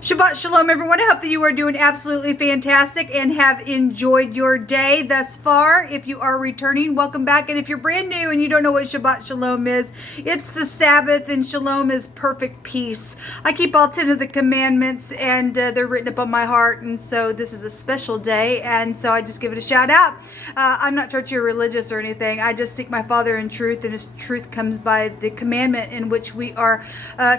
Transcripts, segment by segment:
Shabbat Shalom, everyone. I hope that you are doing absolutely fantastic and have enjoyed your day thus far. If you are returning, welcome back. And if you're brand new and you don't know what Shabbat Shalom is, it's the Sabbath, and Shalom is perfect peace. I keep all 10 of the commandments, and they're written up on my heart, and so this is a special day, and so I just give it a shout out. I'm not churchy or religious or anything. I just seek my Father in truth, and His truth comes by the commandment in which we are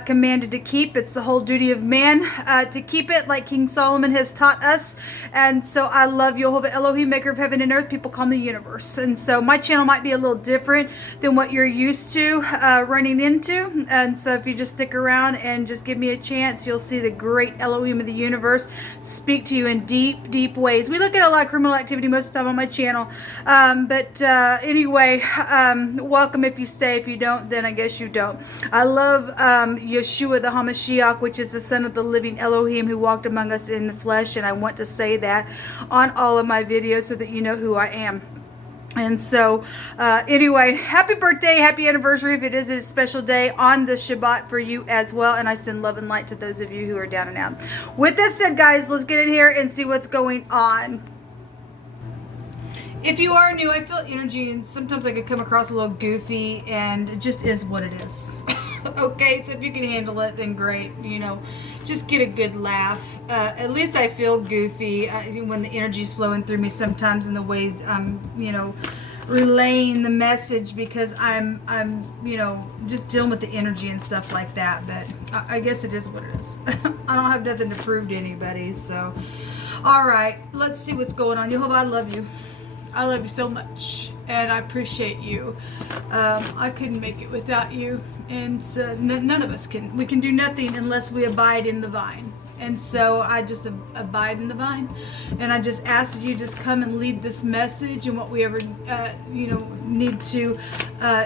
commanded to keep. It's the whole duty of man to keep it, like King Solomon has taught us. And so I love Yehovah Elohim, maker of heaven and earth. People call me the universe. And so my channel might be a little different than what you're used to running into. And so if you just stick around and just give me a chance, you'll see the great Elohim of the universe speak to you in deep, deep ways. We look at a lot of criminal activity most of the time on my channel. Anyway, welcome if you stay. If you don't, then I guess you don't. I love Yeshua the HaMashiach, which is the Son of the living Elohim who walked among us in the flesh, and I want to say that on all of my videos so that you know who I am. And so anyway, happy birthday, happy anniversary if it is a special day on the Shabbat for you as well, and I send love and light to those of you who are down and out. With that said, guys, let's get in here and see what's going on. If you are new, I feel energy, and sometimes I could come across a little goofy, and it just is what it is. Okay, so if you can handle it, then great. You know, just get a good laugh. At least I feel goofy when the energy's flowing through me sometimes in the way I'm, you know, relaying the message, because I'm, you know, just dealing with the energy and stuff like that. But I guess it is what it is. I don't have nothing to prove to anybody, so. All right, let's see what's going on. Yehovah, I love you. I love you so much, and I appreciate you. I couldn't make it without you, and none of us can. We can do nothing unless we abide in the vine. And so I just abide in the vine, and I just ask that you just come and lead this message and what we ever, you know, need to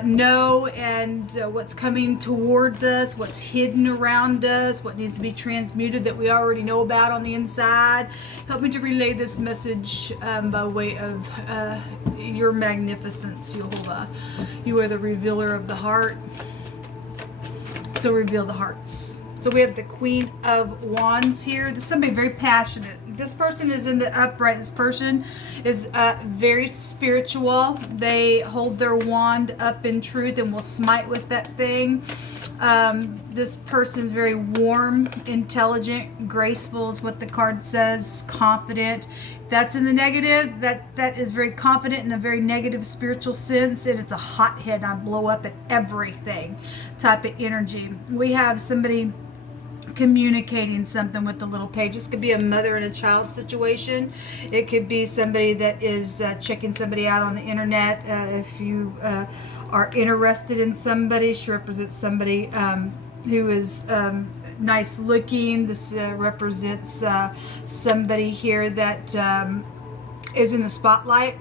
know, and what's coming towards us, what's hidden around us, what needs to be transmuted that we already know about on the inside. Help me to relay this message by way of your magnificence, Yehovah. You are the revealer of the heart, so reveal the hearts. So we have the Queen of Wands here. This is somebody very passionate. This person is in the upright. This person is very spiritual. They hold their wand up in truth and will smite with that thing. This person is very warm, intelligent, graceful is what the card says, confident. That's in the negative. That is very confident in a very negative spiritual sense, and it's a hothead. I blow up at everything type of energy. We have somebody communicating something with the little page. This could be a mother and a child situation. It could be somebody that is checking somebody out on the internet. If you are interested in somebody, she represents somebody who is nice looking. This represents somebody here that is in the spotlight.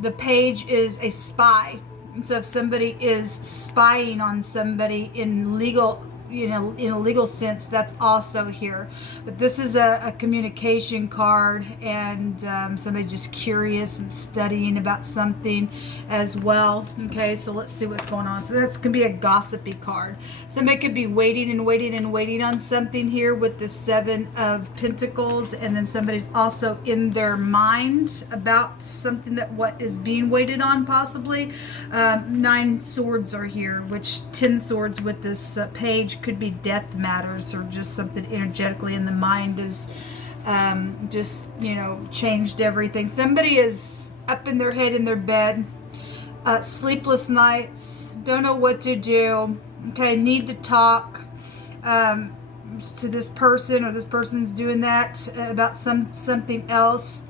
The page is a spy. So if somebody is spying on somebody in legal, you know, in a legal sense, that's also here. But this is a communication card, and somebody just curious and studying about something as well. Okay, so let's see what's going on. So that's gonna be a gossipy card. Somebody could be waiting and waiting and waiting on something here with the 7 of Pentacles, and then somebody's also in their mind about something that what is being waited on, possibly. 9 swords are here, which 10 swords with this page could be death matters, or just something energetically in the mind is just, you know, changed everything. Somebody is up in their head in their bed, sleepless nights, don't know what to do. Okay, need to talk to this person, or this person's doing that about something else.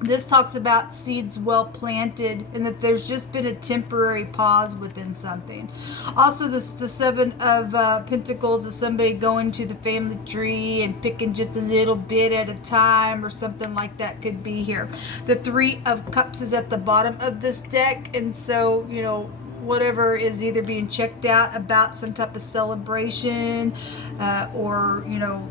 This talks about seeds well planted, and that there's just been a temporary pause within something. Also, the 7 of Pentacles is somebody going to the family tree and picking just a little bit at a time, or something like that could be here. The 3 of Cups is at the bottom of this deck, and so, you know, whatever is either being checked out about some type of celebration, or, you know,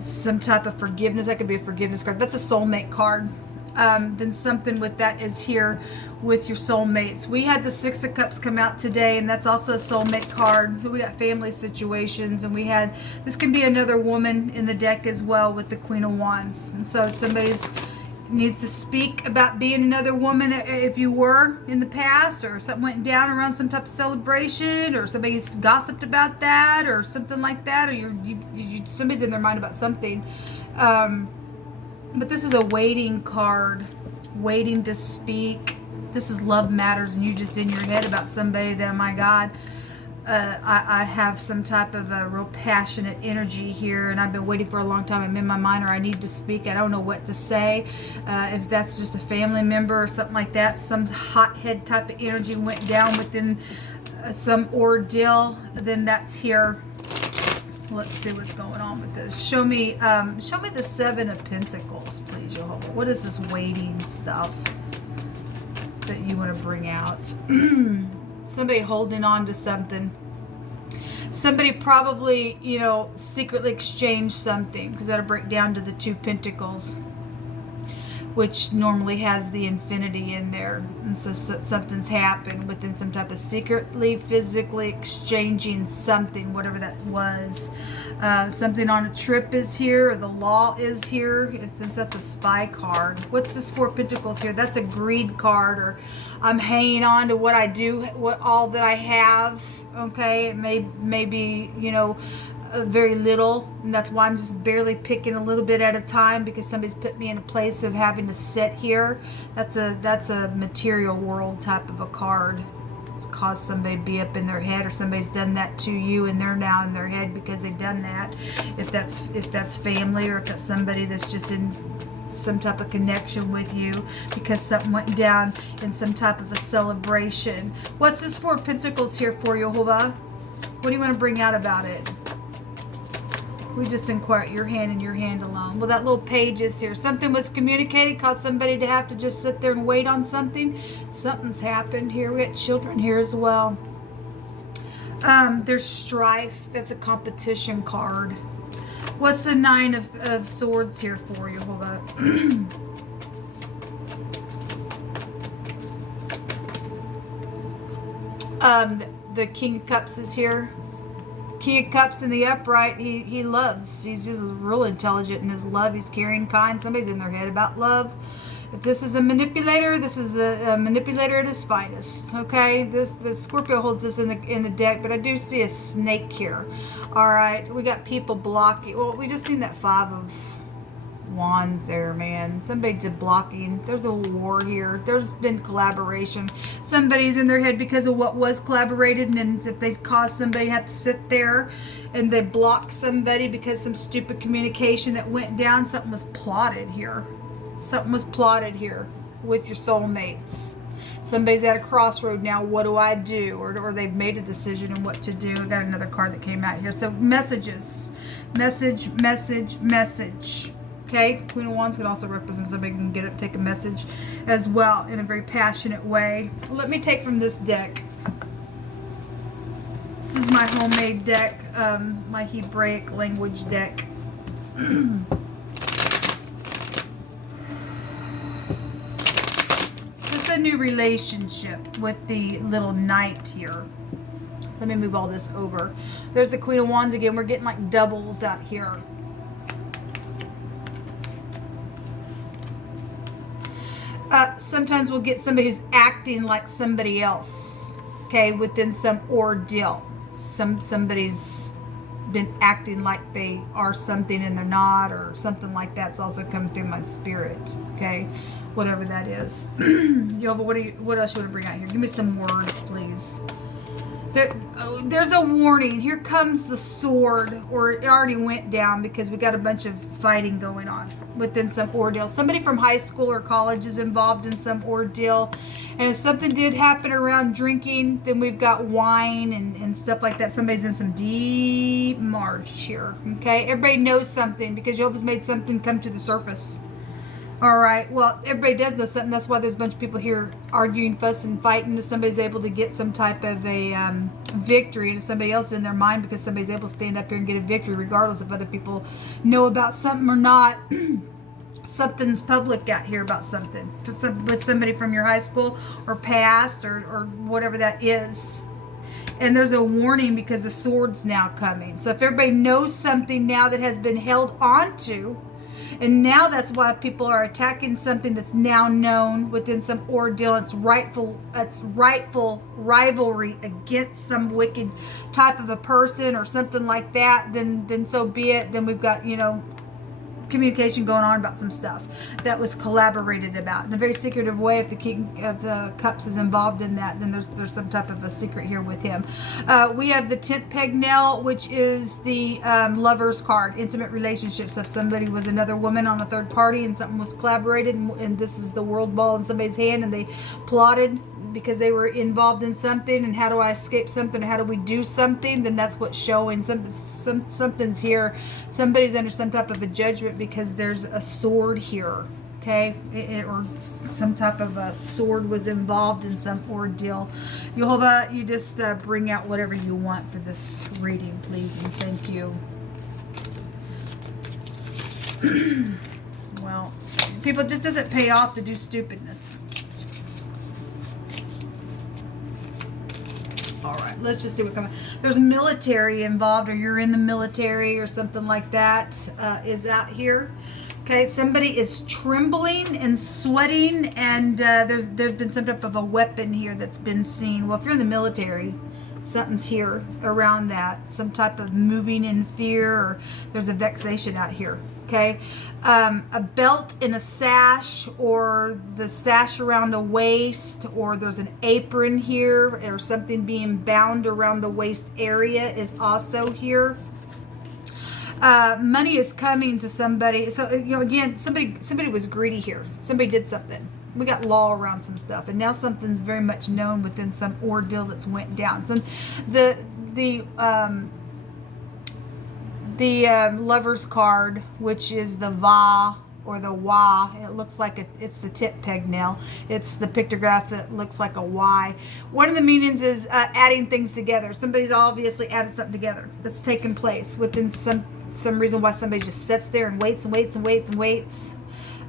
some type of forgiveness. That could be a forgiveness card. That's a soulmate card. Then something with that is here with your soulmates. We had the Six of Cups come out today, and that's also a soulmate card. We got family situations, and we had, this can be another woman in the deck as well with the Queen of Wands. And so somebody's needs to speak about being another woman if you were in the past, or something went down around some type of celebration, or somebody's gossiped about that, or something like that, or somebody's in their mind about something. But this is a waiting card, waiting to speak. This is love matters, and you just in your head about somebody that, my God, I have some type of a real passionate energy here, and I've been waiting for a long time. I'm in my mind, or I need to speak. I don't know what to say. If that's just a family member or something like that, some hothead type of energy went down within some ordeal, then that's here. Let's see what's going on with this. Show me the Seven of Pentacles, please, Jehovah. What is this waiting stuff that you want to bring out? Somebody holding on to something. Somebody probably, you know, secretly exchanged something, because that'll break down to the Two Pentacles, which normally has the infinity in there. And so something's happened within some type of secretly, physically exchanging something, whatever that was. Something on a trip is here, or the law is here, since that's a spy card. What's this Four Pentacles here? That's a greed card, or I'm hanging on to what I do, all that I have. Okay, it may be, you know, very little, and that's why I'm just barely picking a little bit at a time, because somebody's put me in a place of having to sit here. That's a material world type of a card. It's caused somebody to be up in their head, or somebody's done that to you, and they're now in their head because they've done that. If that's family, or if that's somebody that's just in some type of connection with you because something went down in some type of a celebration. What's this Four Pentacles here for you, Jehovah? What do you want to bring out about it? We just inquire your hand and your hand alone. Well, that little page is here. Something was communicated, caused somebody to have to just sit there and wait on something. Something's happened here. We got children here as well. There's strife. That's a competition card. What's the Nine of Swords here for you? Hold up. The King of Cups is here. King of Cups in the upright. He loves. He's just real intelligent in his love. He's caring, kind. Somebody's in their head about love. If this is a manipulator, this is the manipulator at his finest. Okay, the Scorpio holds this in the deck, but I do see a snake here. All right, we got people blocking. Well, we just seen that Five of Wands there, man. Somebody did blocking. There's a war here. There's been collaboration. Somebody's in their head because of what was collaborated, and if they cause somebody to have to sit there and they block somebody because some stupid communication that went down, something was plotted here. Something was plotted here with your soulmates. Somebody's at a crossroad now. What do I do? Or they've made a decision on what to do. I got another card that came out here. So messages. Message. Okay, Queen of Wands can also represent somebody who can get up, take a message as well in a very passionate way. Let me take from this deck. This is my homemade deck, my Hebraic language deck. A new relationship with the little knight here. Let me move all this over. There's the Queen of Wands again. We're getting like doubles out here. Sometimes we'll get somebody who's acting like somebody else, okay, within some ordeal. Somebody's been acting like they are something and they're not, or something like that's also coming through my spirit, okay, whatever that is. Yoba, what else you want to bring out here? Give me some words, please. There's a warning. Here comes the sword, or it already went down, because we got a bunch of fighting going on within some ordeal. Somebody from high school or college is involved in some ordeal, and if something did happen around drinking, then we've got wine and stuff like that. Somebody's in some deep march here, okay? Everybody knows something, because Jehovah's made something come to the surface. All right, well, everybody does know something. That's why there's a bunch of people here arguing, fussing, fighting. If somebody's able to get some type of a victory, and somebody else in their mind, because somebody's able to stand up here and get a victory, regardless if other people know about something or not. something's public out here about something with somebody from your high school or past or whatever that is. And there's a warning because the sword's now coming. So if everybody knows something now that has been held onto, and now that's why people are attacking something that's now known within some ordeal. It's rightful rivalry against some wicked type of a person or something like that. Then so be it. Then we've got, you know, communication going on about some stuff that was collaborated about in a very secretive way. If the King of the Cups is involved in that, then there's some type of a secret here with him. We have the 10th peg nail, which is the Lover's card, intimate relationships. So if somebody was another woman on a third party and something was collaborated, and this is the world ball in somebody's hand, and they plotted because they were involved in something, and how do I escape something, how do we do something, then that's what's showing. Something's here. Somebody's under some type of a judgment because there's a sword here, okay? Or some type of a sword was involved in some ordeal. Jehovah, you just bring out whatever you want for this reading, please, and thank you. Well, people, it just doesn't pay off to do stupidness. All right, let's just see what comes. There's military involved, or you're in the military or something like that is out here. Okay, somebody is trembling and sweating, and there's been some type of a weapon here that's been seen. Well, if you're in the military, something's here around that. Some type of moving in fear, or there's a vexation out here. Okay, a belt and a sash, or the sash around a waist, or there's an apron here, or something being bound around the waist area is also here. Money is coming to somebody. So, you know, again, somebody was greedy here. Somebody did something. We got law around some stuff, and now something's very much known within some ordeal that's went down. So the Lover's card, which is the Va or the Wa, and it looks like it's the tip peg nail. It's the pictograph that looks like a Y. One of the meanings is adding things together. Somebody's obviously added something together that's taken place within some reason why somebody just sits there and waits and waits and waits and waits.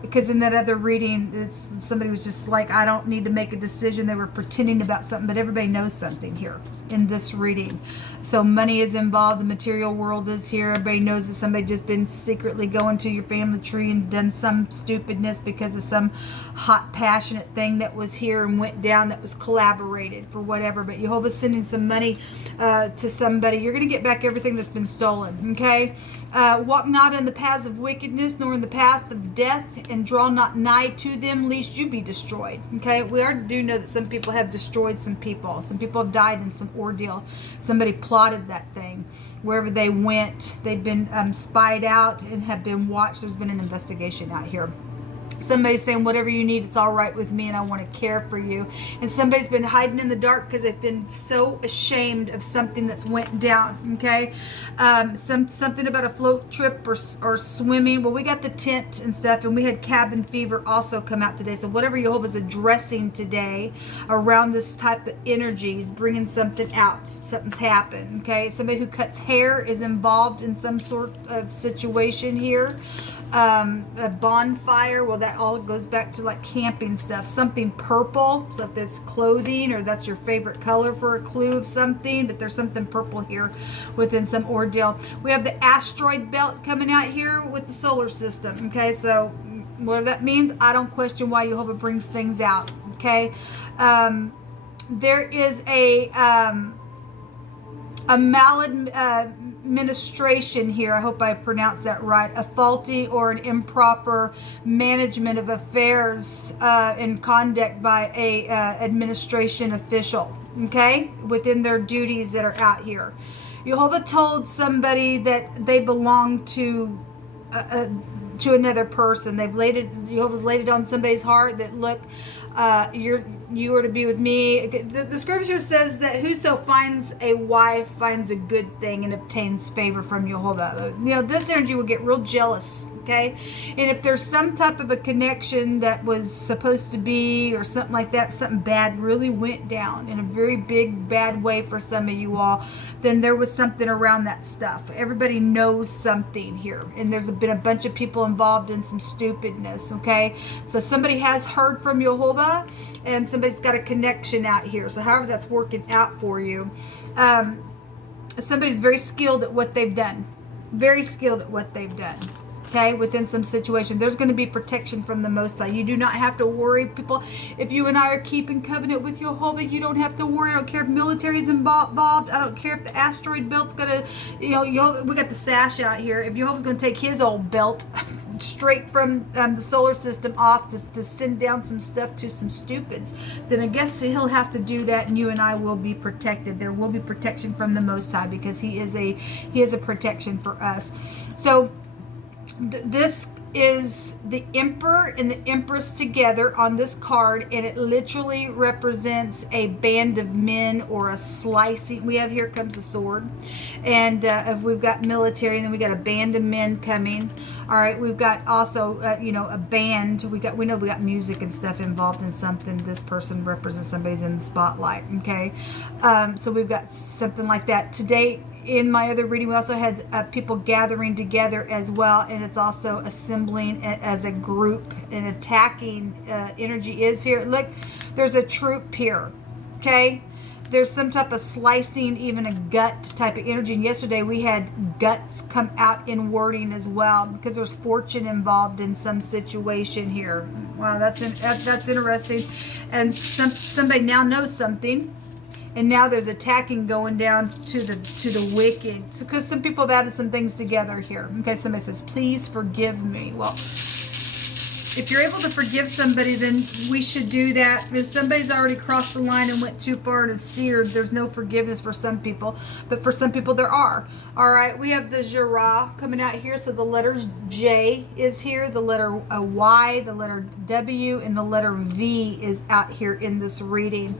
Because in that other reading, somebody was just like, I don't need to make a decision. They were pretending about something, but everybody knows something here in this reading. So money is involved. The material world is here. Everybody knows that somebody just been secretly going to your family tree and done some stupidness because of some hot, passionate thing that was here and went down that was collaborated for whatever. But Jehovah's sending some money to somebody. You're going to get back everything that's been stolen, okay? Walk not in the paths of wickedness, nor in the path of death, and draw not nigh to them, lest you be destroyed. Okay, we already do know that some people have destroyed some people. Some people have died in some ordeal. Somebody plotted that thing. Wherever they went, they've been spied out and have been watched. There's been an investigation out here. Somebody's saying, whatever you need, it's all right with me, and I want to care for you. And somebody's been hiding in the dark because they've been so ashamed of something that's went down, okay? Something about a float trip or swimming. Well, we got the tent and stuff, and we had cabin fever also come out today. So whatever Jehovah's addressing today around this type of energies, bringing something out. Something's happened, okay? Somebody who cuts hair is involved in some sort of situation here. A bonfire, well, that all goes back to like camping stuff. Something purple, so if that's clothing or that's your favorite color for a clue of something, but there's something purple here within some ordeal. We have the asteroid belt coming out here with the solar system, okay? So whatever that means, I don't question why Jehovah brings things out, okay? There is a maladministration here. I hope I pronounced that right. A faulty or an improper management of affairs and conduct by a administration official, okay, within their duties that are out here. Jehovah told somebody that they belong to another person. Jehovah's laid it on somebody's heart that, look, you are to be with me. The scripture says that whoso finds a wife finds a good thing and obtains favor from Jehovah. You know, this energy will get real jealous, okay? And if there's some type of a connection that was supposed to be or something like that, something bad really went down in a very big bad way for some of you all, then there was something around that stuff. Everybody knows something here, and there's been a bunch of people involved in some stupidness, okay? So somebody has heard from Jehovah, and somebody's got a connection out here. So however that's working out for you, somebody's very skilled at what they've done. Very skilled at what they've done. Okay, within some situation, there's going to be protection from the Most High. You do not have to worry, people. If you and I are keeping covenant with Jehovah, you don't have to worry. I don't care if military is involved. I don't care if the asteroid belt's going to, you know, we got the ShAhH out here. If Jehovah's going to take his old belt straight from the solar system off to send down some stuff to some stupids, then I guess he'll have to do that, and you and I will be protected. There will be protection from the Most High, because he is a protection for us. So this is the Emperor and the Empress together on this card, and it literally represents a band of men or a slicing. We have, here comes a sword, and if we've got military, and then we got a band of men coming. All right, we've got also you know, a band. We know we got music and stuff involved in something. This person represents somebody's in the spotlight. Okay, so we've got something like that today. In my other reading, we also had people gathering together as well, and it's also assembling as a group, and attacking energy is here. Look, there's a troop here, okay? There's some type of slicing, even a gut type of energy. And yesterday we had guts come out in wording as well, because there's fortune involved in some situation here. Wow, that's interesting. And somebody now knows something. And now there's attacking going down to the wicked. Because some people have added some things together here. Okay, somebody says, please forgive me. Well, if you're able to forgive somebody, then we should do that. If somebody's already crossed the line and went too far and is seared, there's no forgiveness for some people. But for some people, there are. All right, we have the Jirah coming out here. So the letter J is here. The letter Y, the letter W, and the letter V is out here in this reading.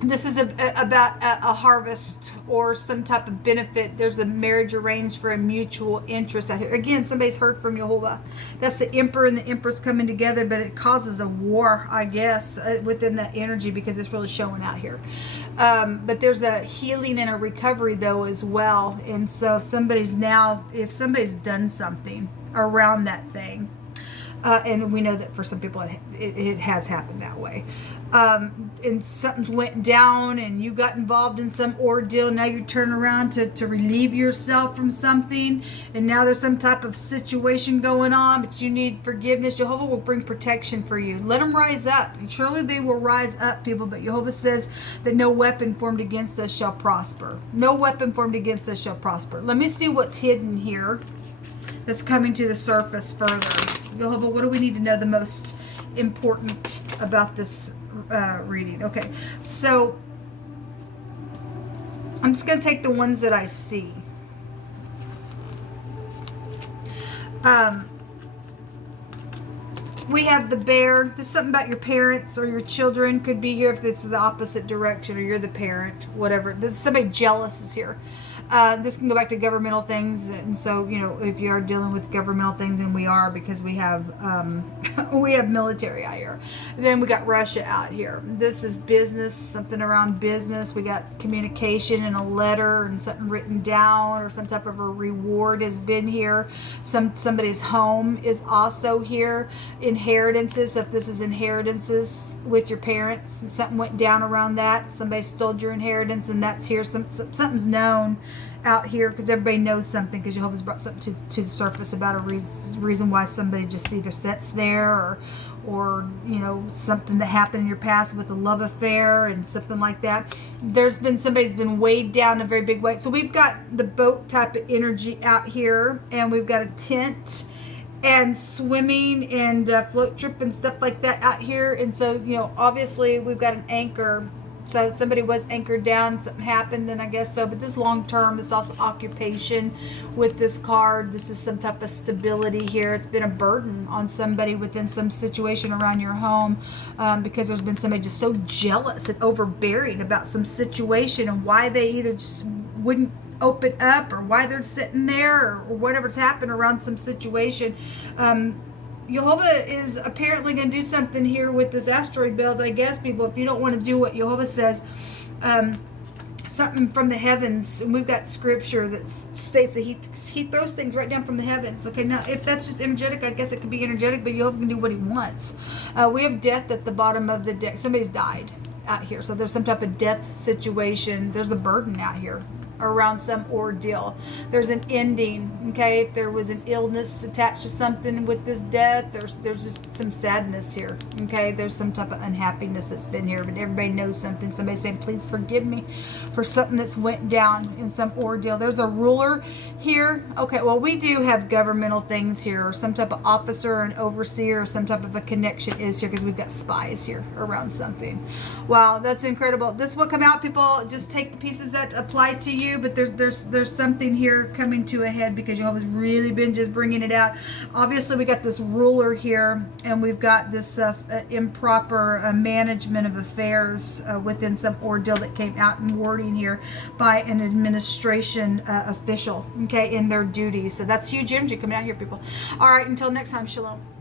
This is about a harvest or some type of benefit. There's a marriage arranged for a mutual interest out here. Again, somebody's heard from Jehovah. That's the Emperor and the Empress coming together, but it causes a war, I guess, within that energy, because it's really showing out here. But there's a healing and a recovery, though, as well. And so if somebody's done something around that thing, and we know that for some people it has happened that way. And something went down and you got involved in some ordeal. Now you turn around to relieve yourself from something. And now there's some type of situation going on, but you need forgiveness. Jehovah will bring protection for you. Let them rise up. And surely they will rise up, people. But Jehovah says that no weapon formed against us shall prosper. No weapon formed against us shall prosper. Let me see what's hidden here that's coming to the surface further. Jehovah, what do we need to know the most important about this reading? Okay, so I'm just going to take the ones that I see. We have the bear. There's something about your parents or your children could be here if it's the opposite direction, or you're the parent, whatever. Somebody jealous is here. This can go back to governmental things, and so, you know, if you are dealing with governmental things, and we are, because we have we have military out here. Then we got Russia out here. This is business, something around business. We got communication and a letter and something written down, or some type of a reward has been here. Somebody's home is also here. Inheritances. So if this is inheritances with your parents, and something went down around that, somebody stole your inheritance, and that's here. Something's known out here, because everybody knows something, because Jehovah's brought something to the surface about a reason why somebody just either sits there, or you know, something that happened in your past with a love affair and something like that. There's been somebody's been weighed down in a very big way. So we've got the boat type of energy out here, and we've got a tent and swimming and float trip and stuff like that out here. And so, you know, obviously we've got an anchor So somebody was anchored down, something happened, then I guess so. But this long term is also occupation with this card. This is some type of stability here. It's been a burden on somebody within some situation around your home, because there's been somebody just so jealous and overbearing about some situation, and why they either just wouldn't open up, or why they're sitting there, or whatever's happened around some situation. Jehovah is apparently going to do something here with this asteroid belt, I guess, people. If you don't want to do what Jehovah says, something from the heavens, and we've got scripture that states that he throws things right down from the heavens. Okay, now if that's just energetic, I guess it could be energetic, but Jehovah can do what he wants. We have death at the bottom of the deck. Somebody's died out here, so there's some type of death situation. There's a burden out here around some ordeal. There's an ending. Okay, if there was an illness attached to something with this death, there's just some sadness here. Okay, there's some type of unhappiness that's been here, but everybody knows something. Somebody saying, please forgive me for something that's went down in some ordeal. There's a ruler here. Okay, well, we do have governmental things here, or some type of officer or an overseer, or some type of a connection is here, because we've got spies here around something. Wow, that's incredible. This will come out, people. Just take the pieces that apply to you, but there's something here coming to a head, because Jehovah's really been just bringing it out. Obviously, we got this ruler here, and we've got this improper management of affairs within some ordeal that came out in wording here by an administration official, okay, in their duties. So that's huge energy coming out here, people. All right, until next time, shalom.